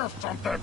hear something.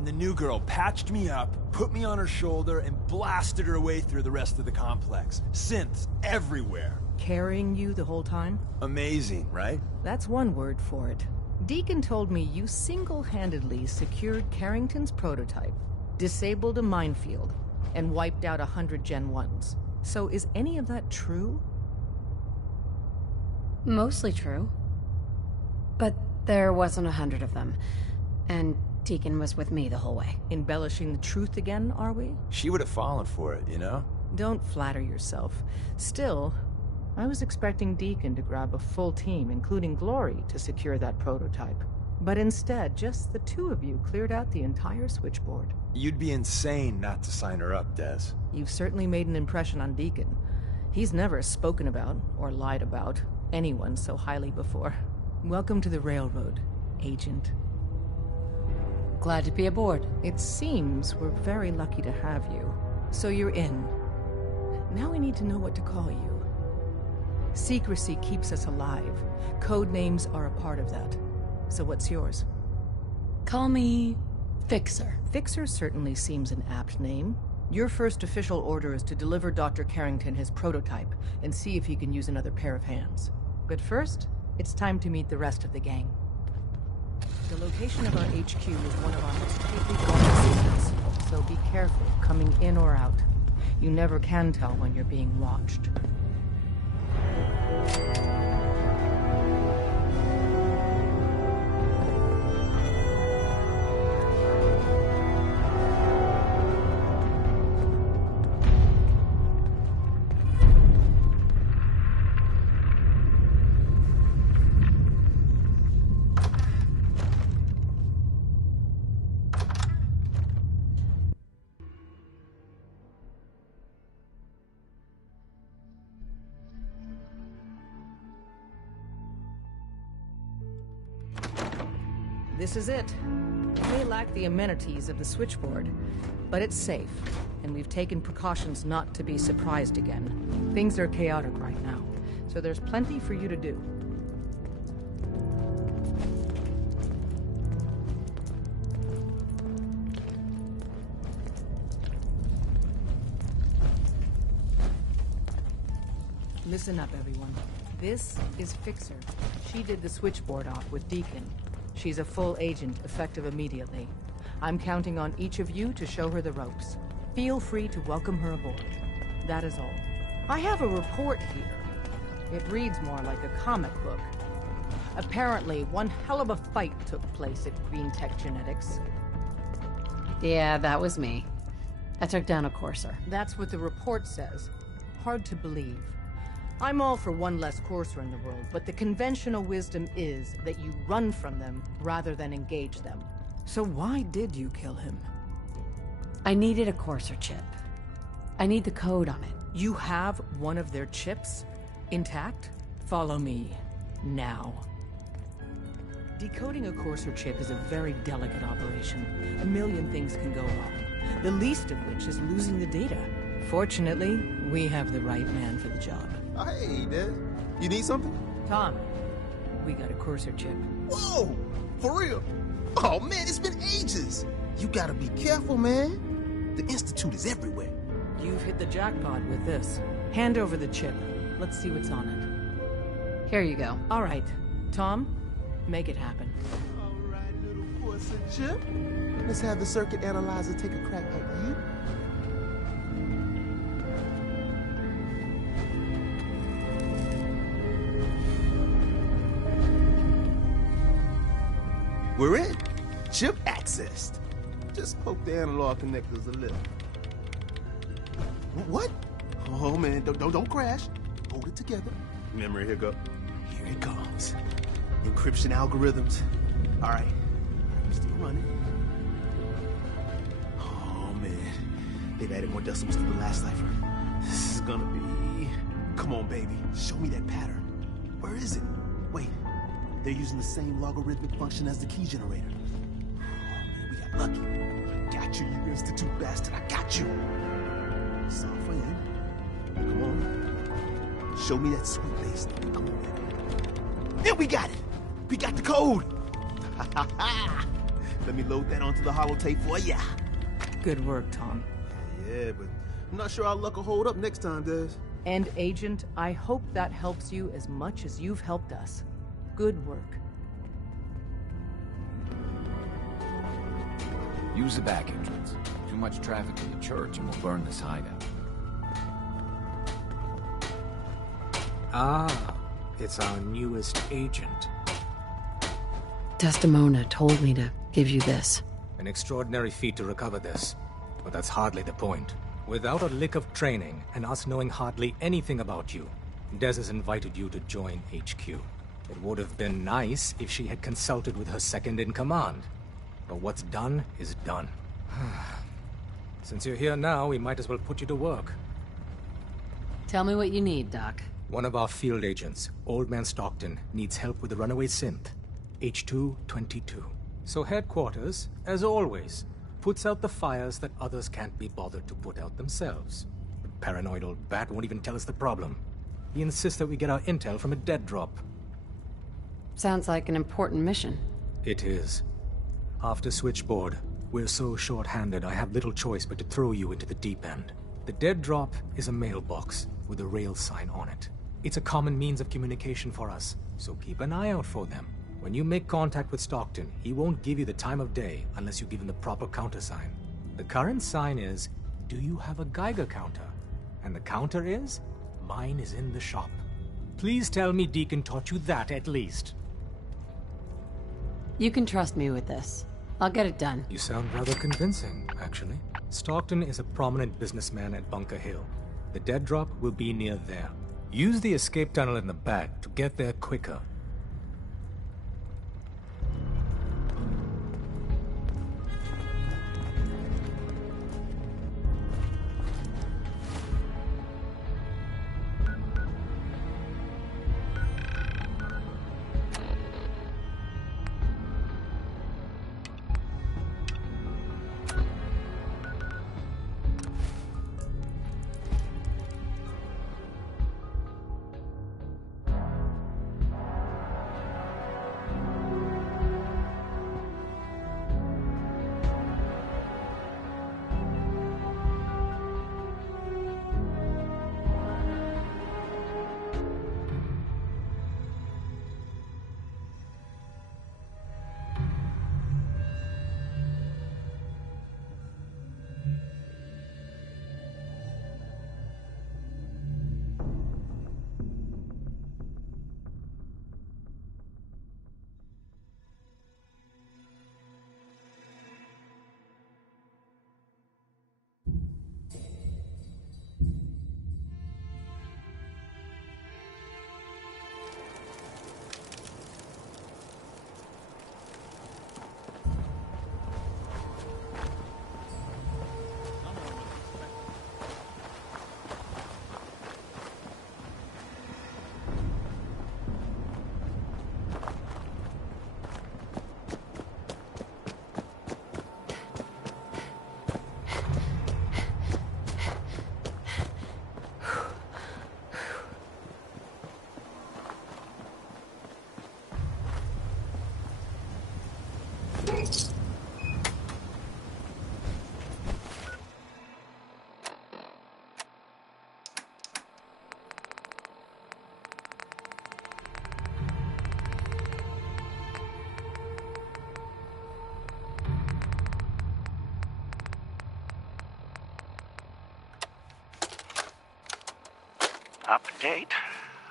and the new girl patched me up, put me on her shoulder, and blasted her way through the rest of the complex. Synths everywhere. Carrying you the whole time? Amazing, right? That's one word for it. Deacon told me you single-handedly secured Carrington's prototype, disabled a minefield, and wiped out 100 Gen 1s. So is any of that true? Mostly true. But there wasn't 100 of them. And Deacon was with me the whole way. Embellishing the truth again, are we? She would have fallen for it, you know? Don't flatter yourself. Still, I was expecting Deacon to grab a full team, including Glory, to secure that prototype. But instead, just the two of you cleared out the entire switchboard. You'd be insane not to sign her up, Des. You've certainly made an impression on Deacon. He's never spoken about, or lied about, anyone so highly before. Welcome to the Railroad, Agent. Glad to be aboard. It seems we're very lucky to have you. So you're in. Now we need to know what to call you. Secrecy keeps us alive. Code names are a part of that. So what's yours? Call me Fixer. Fixer certainly seems an apt name. Your first official order is to deliver Dr. Carrington his prototype and see if he can use another pair of hands. But first, it's time to meet the rest of the gang. The location of our HQ is one of our most tightly guarded secrets, so be careful coming in or out. You never can tell when you're being watched. This is it. It may lack the amenities of the switchboard, but it's safe, and we've taken precautions not to be surprised again. Things are chaotic right now, so there's plenty for you to do. Listen up, everyone. This is Fixer. She did the switchboard off with Deacon. She's a full agent, effective immediately. I'm counting on each of you to show her the ropes. Feel free to welcome her aboard. That is all. I have a report here. It reads more like a comic book. Apparently, one hell of a fight took place at Green Tech Genetics. Yeah, that was me. I took down a courser. That's what the report says. Hard to believe. I'm all for one less courser in the world, but the conventional wisdom is that you run from them rather than engage them. So why did you kill him? I needed a courser chip. I need the code on it. You have one of their chips? Intact? Follow me. Now. Decoding a courser chip is a very delicate operation. A million things can go wrong, the least of which is losing the data. Fortunately, we have the right man for the job. Hey, Des. You need something? Tom, we got a courser chip. Whoa! For real? Oh, man, it's been ages. You gotta be careful, man. The Institute is everywhere. You've hit the jackpot with this. Hand over the chip. Let's see what's on it. Here you go. All right. Tom, make it happen. All right, little courser chip. Let's have the circuit analyzer take a crack at you. We're in. Chip accessed. Just poke the analog connectors a little. What? Oh man, don't crash. Hold it together. Memory hiccup. Here it comes. Encryption algorithms. All right. I'm still running. Oh man, they've added more decimals to the last cipher. This is gonna be. Come on, baby. Show me that pattern. Where is it? Wait. They're using the same logarithmic function as the key generator. Oh, man, we got lucky. Got you, you Institute bastard. I got you. Solve for you. Come on. Show me that sweet base. Come on, baby. Then we got it. We got the code. Let me load that onto the holotape for ya. Good work, Tom. Yeah, but I'm not sure our luck will hold up next time, Des. And Agent, I hope that helps you as much as you've helped us. Good work. Use the back entrance. Too much traffic to the church and we'll burn this hideout. Ah, it's our newest agent. Desdemona told me to give you this. An extraordinary feat to recover this. But that's hardly the point. Without a lick of training, and us knowing hardly anything about you, Des has invited you to join HQ. It would have been nice if she had consulted with her second-in-command. But what's done is done. Since you're here now, we might as well put you to work. Tell me what you need, Doc. One of our field agents, Old Man Stockton, needs help with the runaway synth. H222. So headquarters, as always, puts out the fires that others can't be bothered to put out themselves. The paranoid old bat won't even tell us the problem. He insists that we get our intel from a dead drop. Sounds like an important mission. It is. After Switchboard, we're so short-handed I have little choice but to throw you into the deep end. The dead drop is a mailbox with a rail sign on it. It's a common means of communication for us, so keep an eye out for them. When you make contact with Stockton, he won't give you the time of day unless you give him the proper countersign. The current sign is, do you have a Geiger counter? And the counter is, mine is in the shop. Please tell me Deacon taught you that at least. You can trust me with this. I'll get it done. You sound rather convincing, actually. Stockton is a prominent businessman at Bunker Hill. The dead drop will be near there. Use the escape tunnel in the back to get there quicker. Update.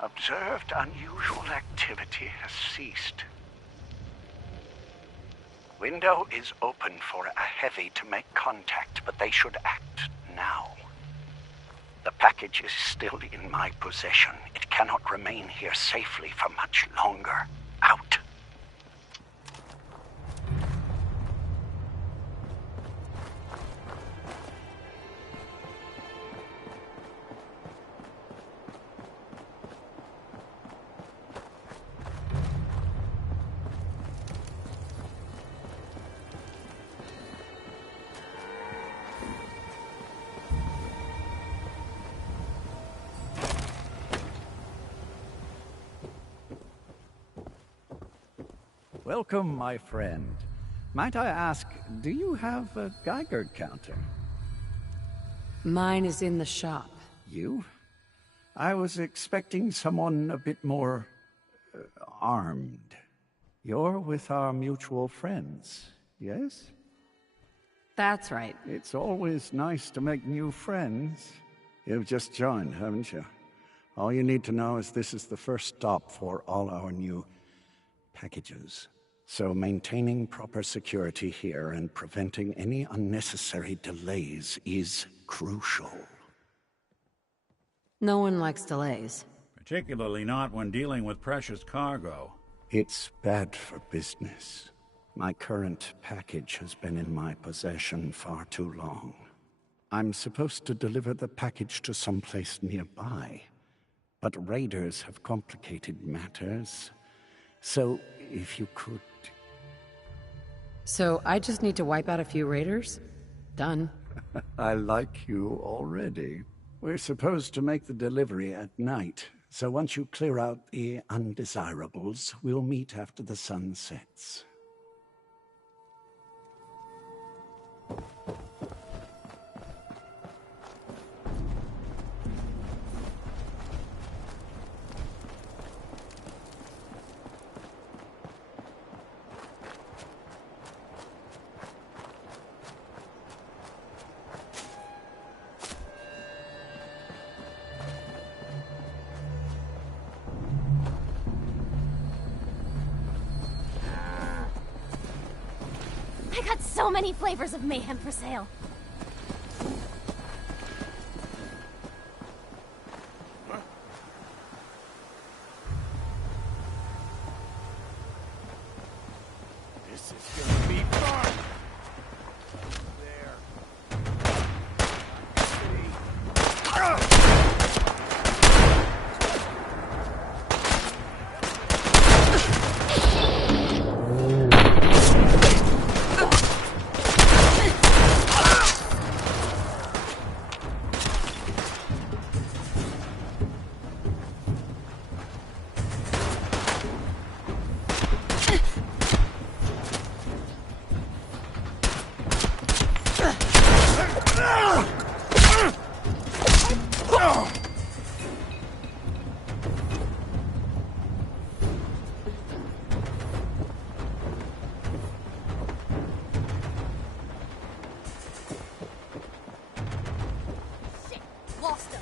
Observed unusual activity has ceased. Window is open for a heavy to make contact, but they should act now. The package is still in my possession. It cannot remain here safely for much longer. Out. Welcome, my friend. Might I ask, do you have a Geiger counter? Mine is in the shop. You? I was expecting someone a bit more armed. You're with our mutual friends, yes? That's right. It's always nice to make new friends. You've just joined, haven't you? All you need to know is this is the first stop for all our new packages. So maintaining proper security here and preventing any unnecessary delays is crucial. No one likes delays. Particularly not when dealing with precious cargo. It's bad for business. My current package has been in my possession far too long. I'm supposed to deliver the package to someplace nearby, but raiders have complicated matters. So, if you could... So I just need to wipe out a few raiders? Done. I like you already. We're supposed to make the delivery at night, so once you clear out the undesirables, we'll meet after the sun sets. I got so many flavors of mayhem for sale. This is gonna be fun! There. Lost them.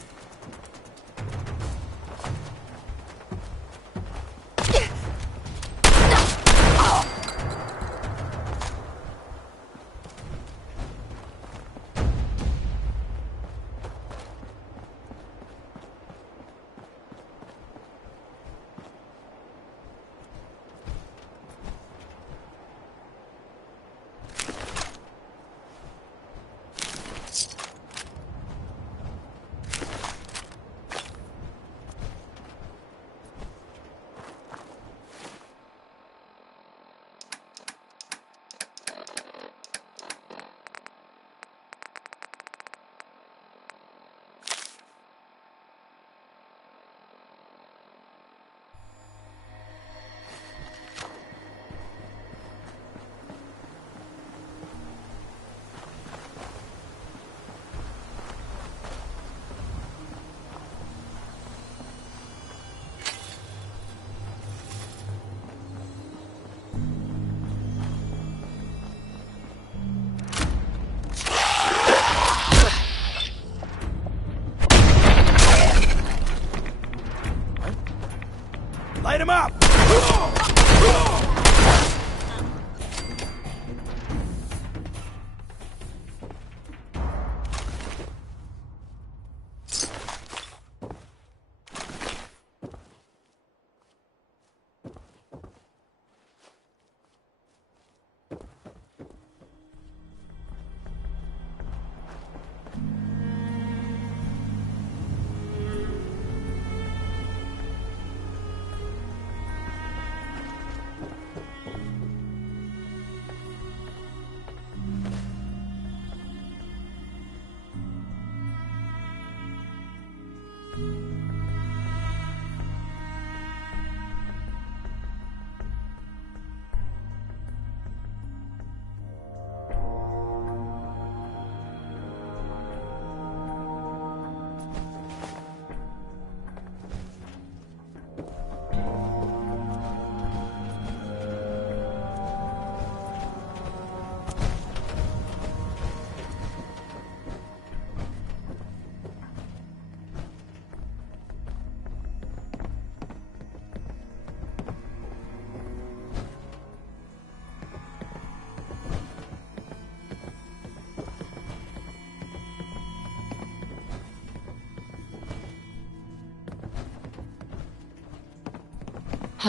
Light him up!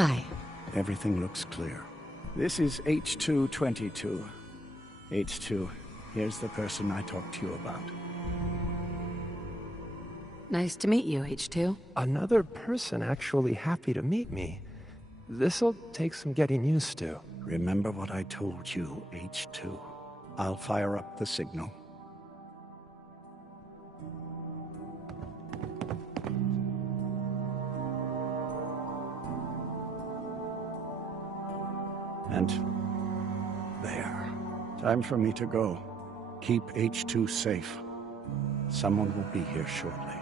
Hi. Everything looks clear. This is H222. H2, here's the person I talked to you about. Nice to meet you, H2. Another person actually happy to meet me. This'll take some getting used to. Remember what I told you, H2. I'll fire up the signal. And there. Time for me to go. Keep H2 safe. Someone will be here shortly.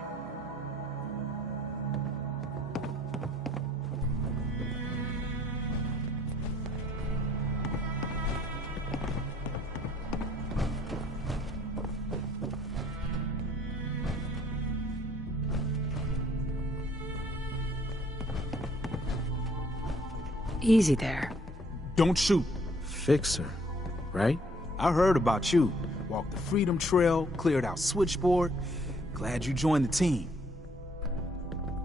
Easy there. Don't shoot. Fixer, right? I heard about you. Walked the Freedom Trail, cleared out Switchboard. Glad you joined the team.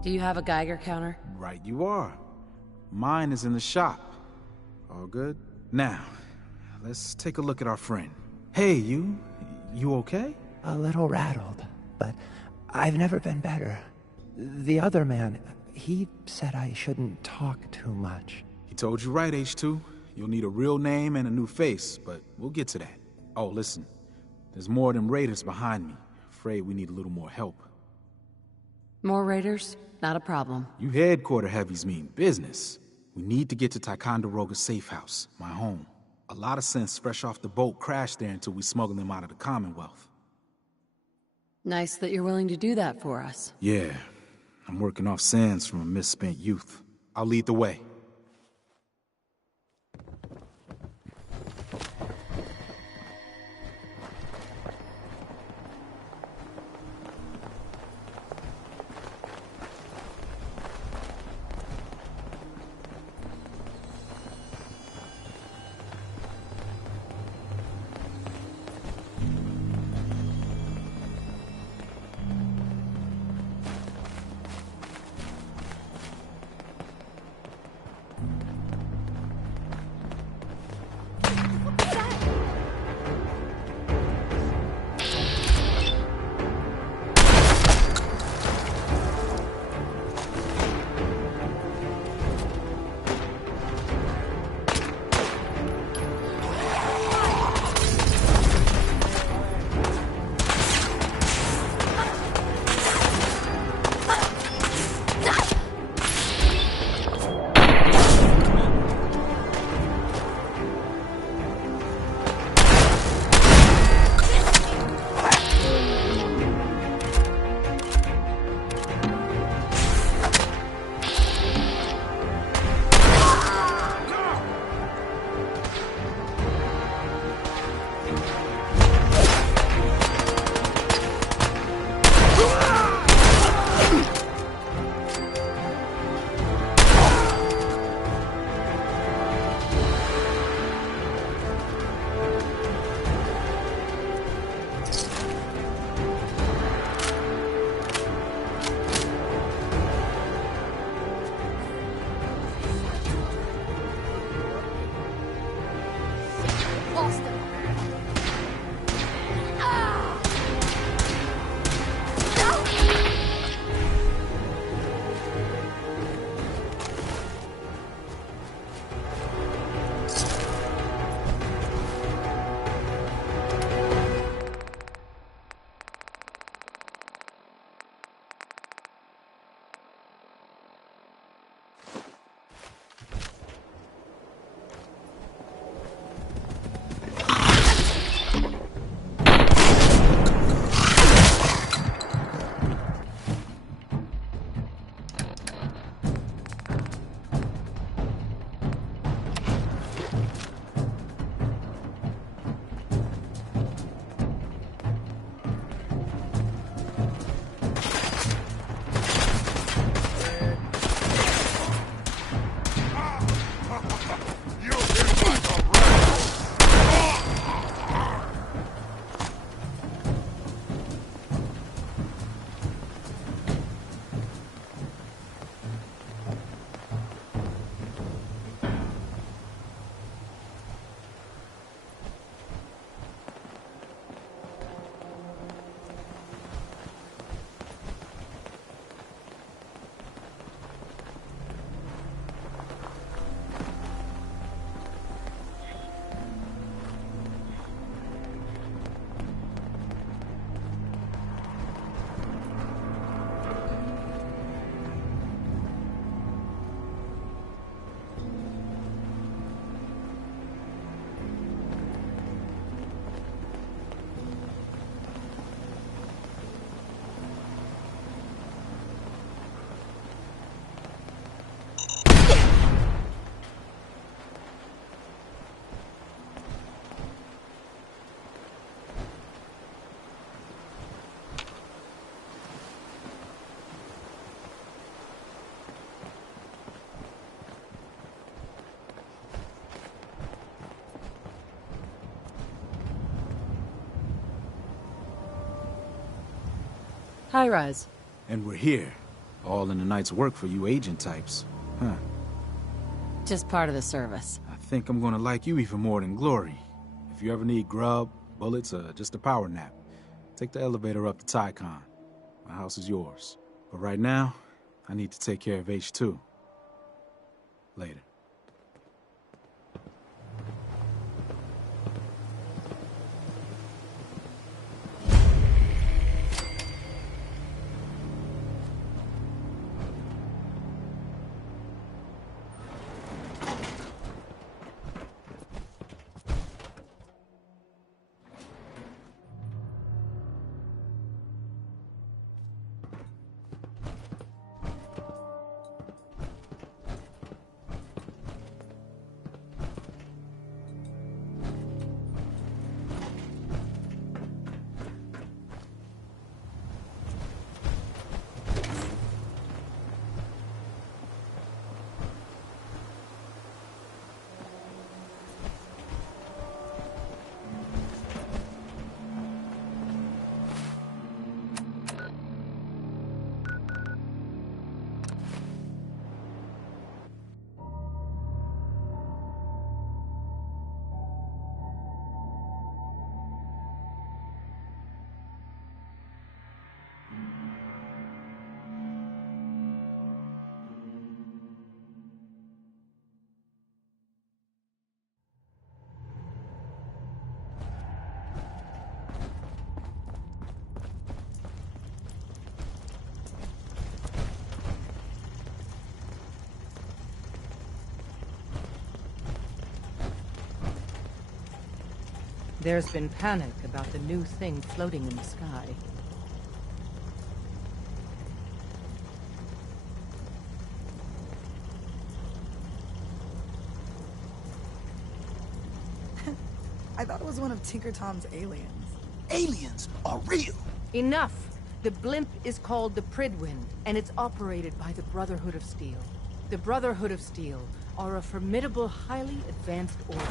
Do you have a Geiger counter? Right you are. Mine is in the shop. All good? Now, let's take a look at our friend. Hey, you okay? A little rattled, but I've never been better. The other man, he said I shouldn't talk too much. He told you right, H2. You'll need a real name and a new face, but we'll get to that. Oh, listen. There's more of them raiders behind me. Afraid we need a little more help. More raiders? Not a problem. You headquarter heavies mean business. We need to get to Ticonderoga's safe house, my home. A lot of synths fresh off the boat crashed there until we smuggled them out of the Commonwealth. Nice that you're willing to do that for us. Yeah. I'm working off sands from a misspent youth. I'll lead the way. Hi, Rise. And we're here. All in the night's work for you agent types. Huh. Just part of the service. I think I'm gonna like you even more than Glory. If you ever need grub, bullets, or just a power nap, take the elevator up to Tycon. My house is yours. But right now, I need to take care of H2. Later. There's been panic about the new thing floating in the sky. I thought it was one of Tinker Tom's aliens. Aliens are real! Enough! The blimp is called the Pridwind, and it's operated by the Brotherhood of Steel. The Brotherhood of Steel are a formidable, highly advanced order.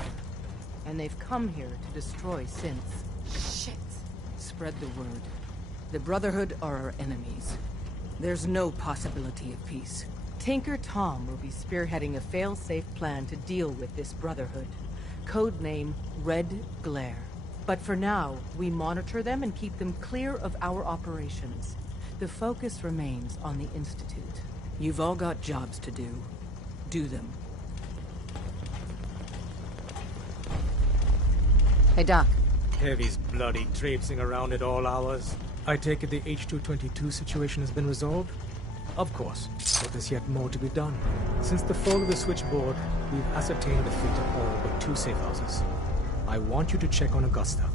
And they've come here to destroy synths. Shit! Spread the word. The Brotherhood are our enemies. There's no possibility of peace. Tinker Tom will be spearheading a fail-safe plan to deal with this Brotherhood. Codename Red Glare. But for now, we monitor them and keep them clear of our operations. The focus remains on the Institute. You've all got jobs to do. Do them. Hey, Doc. Heavy's bloody traipsing around at all hours. I take it the H-222 situation has been resolved? Of course, but there's yet more to be done. Since the fall of the switchboard, we've ascertained the fate of all but 2 safe houses. I want you to check on Augusta.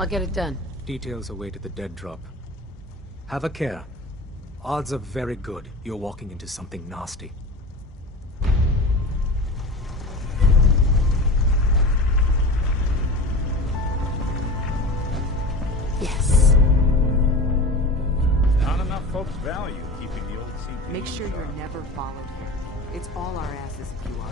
I'll get it done. Details await at the dead drop. Have a care. Odds are very good you're walking into something nasty. Yes. Not enough folks value keeping the old CPU. Make sure you're never followed here. It's all our asses if you are.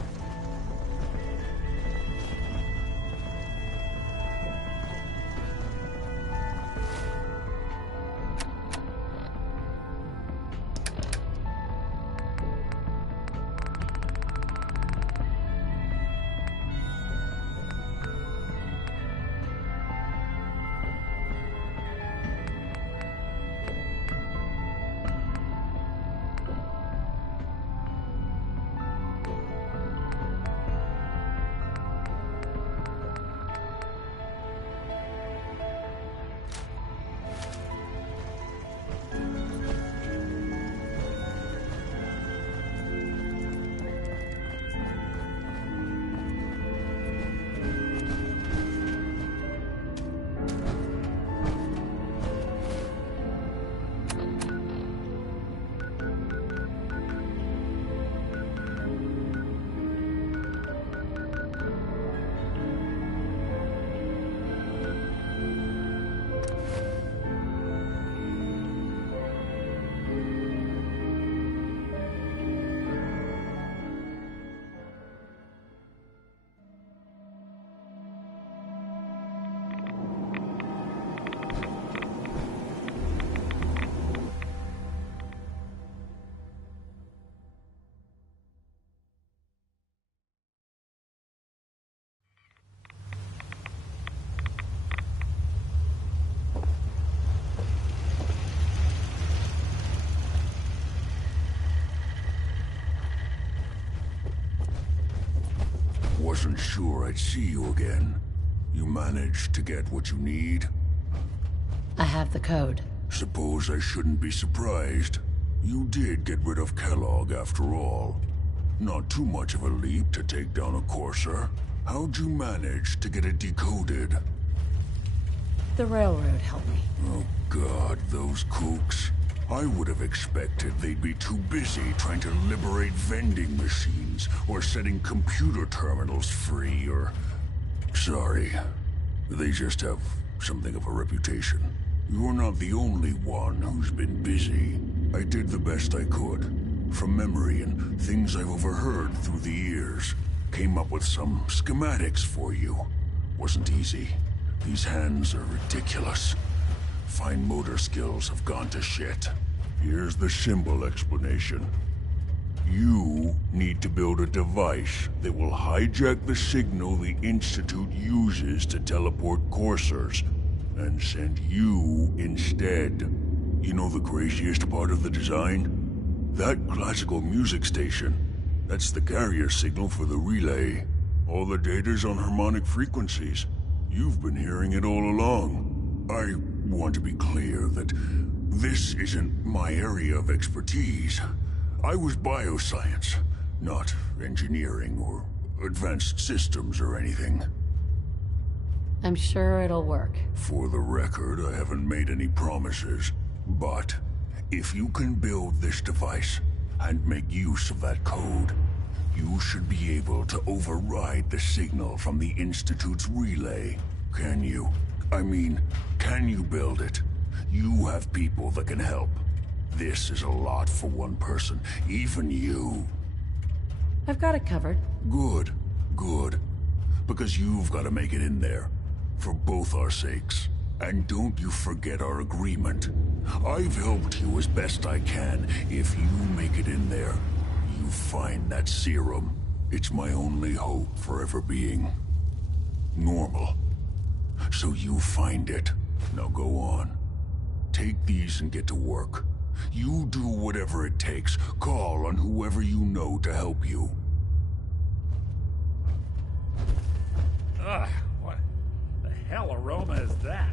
wasn't sure I'd see you again. You managed to get what you need? I have the code. Suppose I shouldn't be surprised. You did get rid of Kellogg after all. Not too much of a leap to take down a courser. How'd you manage to get it decoded? The railroad helped me. Oh God, those kooks. I would have expected they'd be too busy trying to liberate vending machines or setting computer terminals free or... Sorry. They just have something of a reputation. You're not the only one who's been busy. I did the best I could. From memory and things I've overheard through the years. Came up with some schematics for you. Wasn't easy. These hands are ridiculous. Fine motor skills have gone to shit. Here's the simple explanation. You need to build a device that will hijack the signal the Institute uses to teleport coursers, and send you instead. You know the craziest part of the design? That classical music station. That's the carrier signal for the relay. All the data's on harmonic frequencies. You've been hearing it all along. I want to be clear that this isn't my area of expertise. I was bioscience, not engineering or advanced systems or anything. I'm sure it'll work. For the record, I haven't made any promises. But if you can build this device and make use of that code, you should be able to override the signal from the Institute's relay. Can you? I mean, can you build it? You have people that can help. This is a lot for one person, even you. I've got it covered. Good, good. Because you've got to make it in there. For both our sakes. And don't you forget our agreement. I've helped you as best I can. If you make it in there, you find that serum. It's my only hope for ever being normal. So you find it. Now go on. Take these and get to work. You do whatever it takes. Call on whoever you know to help you. Ugh, what the hell aroma is that?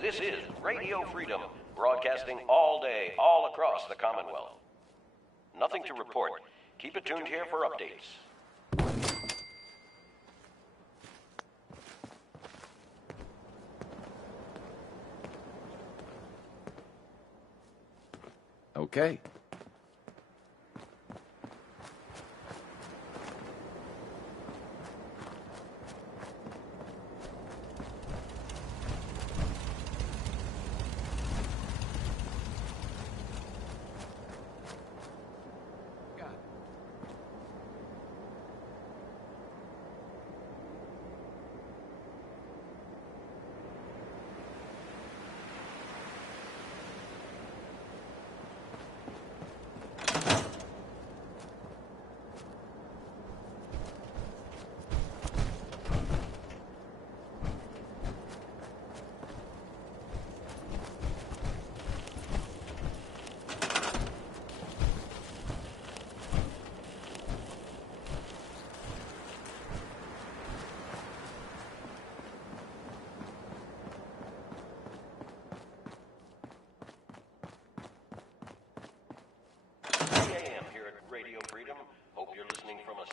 This is Radio Freedom, broadcasting all day, all across the Commonwealth. Nothing to report. Keep it tuned here for updates. Okay.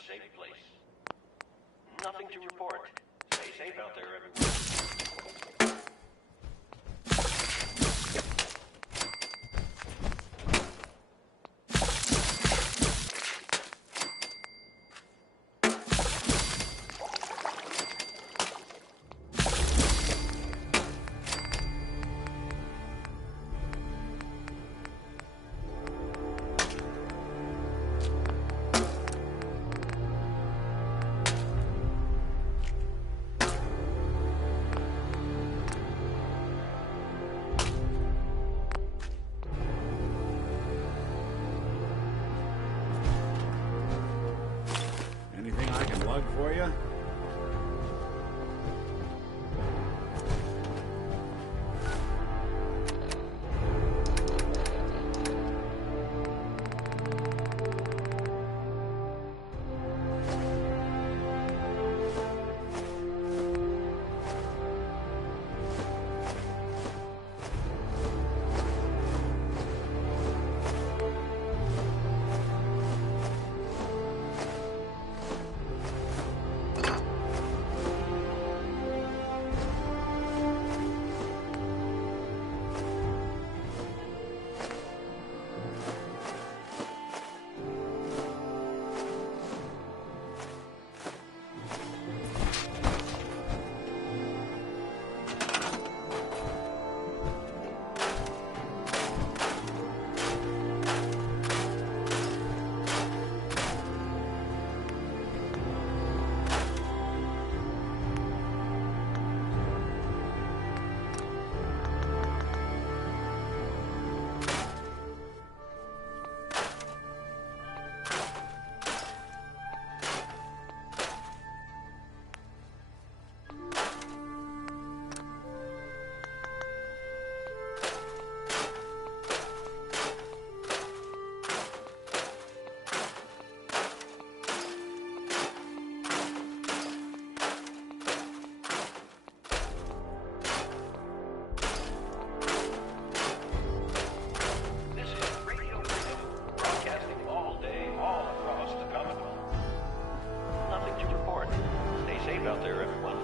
safe place. Nothing to report. Stay safe out there, everyone. Anything I can lug for you? Out there, everyone.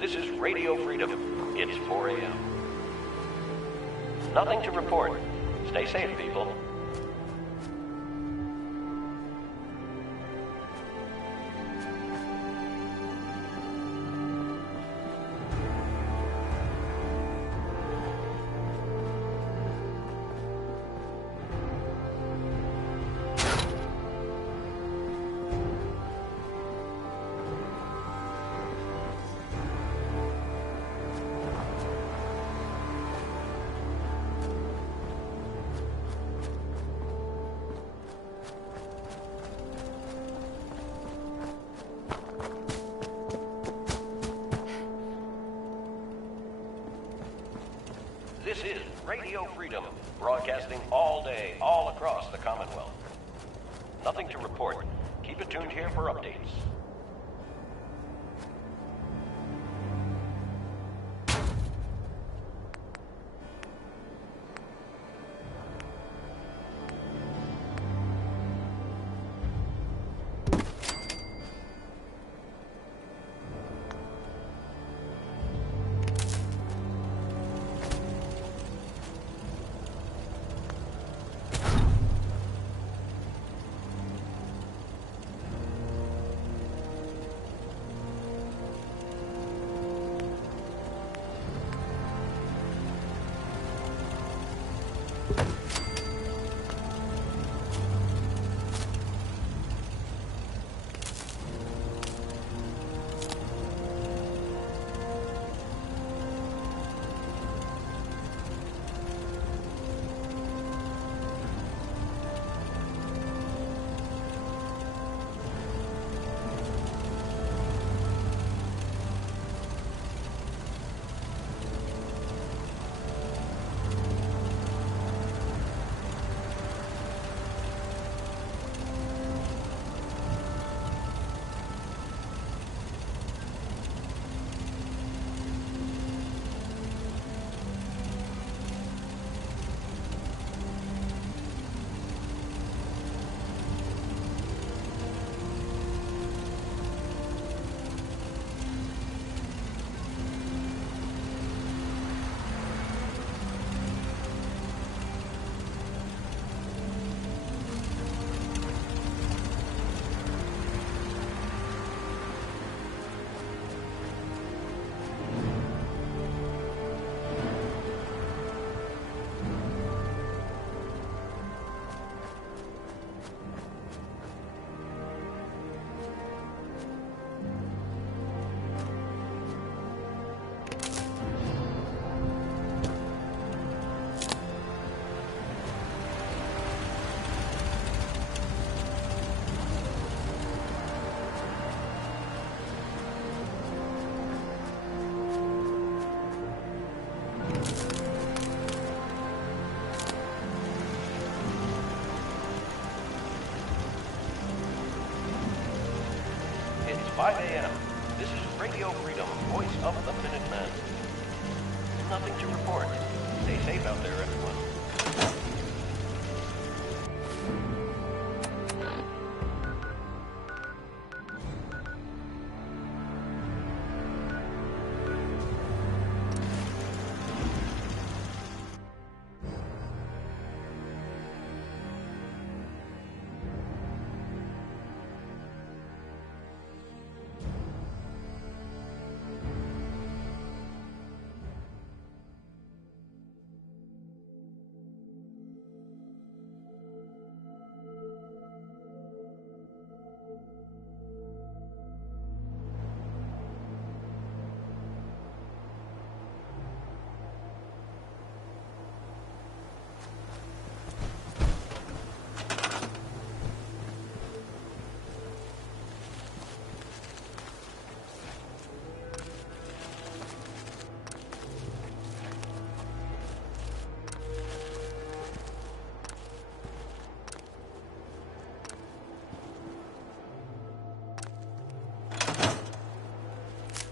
This is Radio Freedom. It's 4 a.m. Nothing to report. Stay safe, people. This is Radio Freedom, broadcasting all day, all across the Commonwealth. Nothing to report. Keep it tuned here for updates. Radio Freedom, voice of the Minutemen. Nothing to report. Stay safe out there, everyone.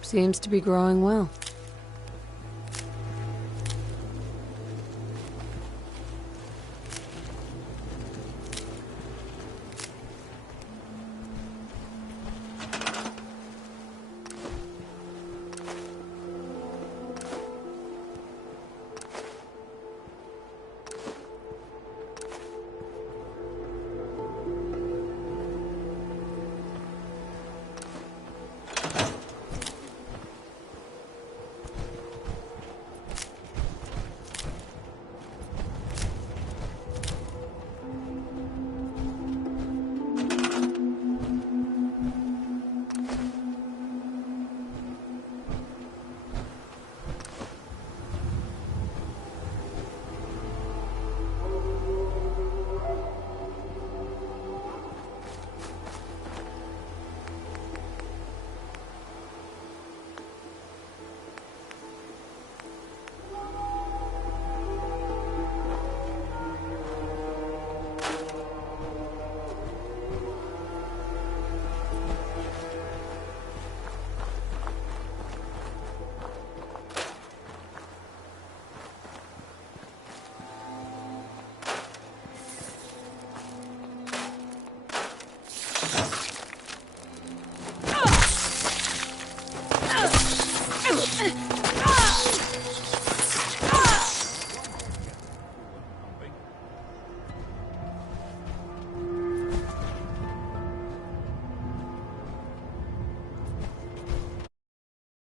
Seems to be growing well.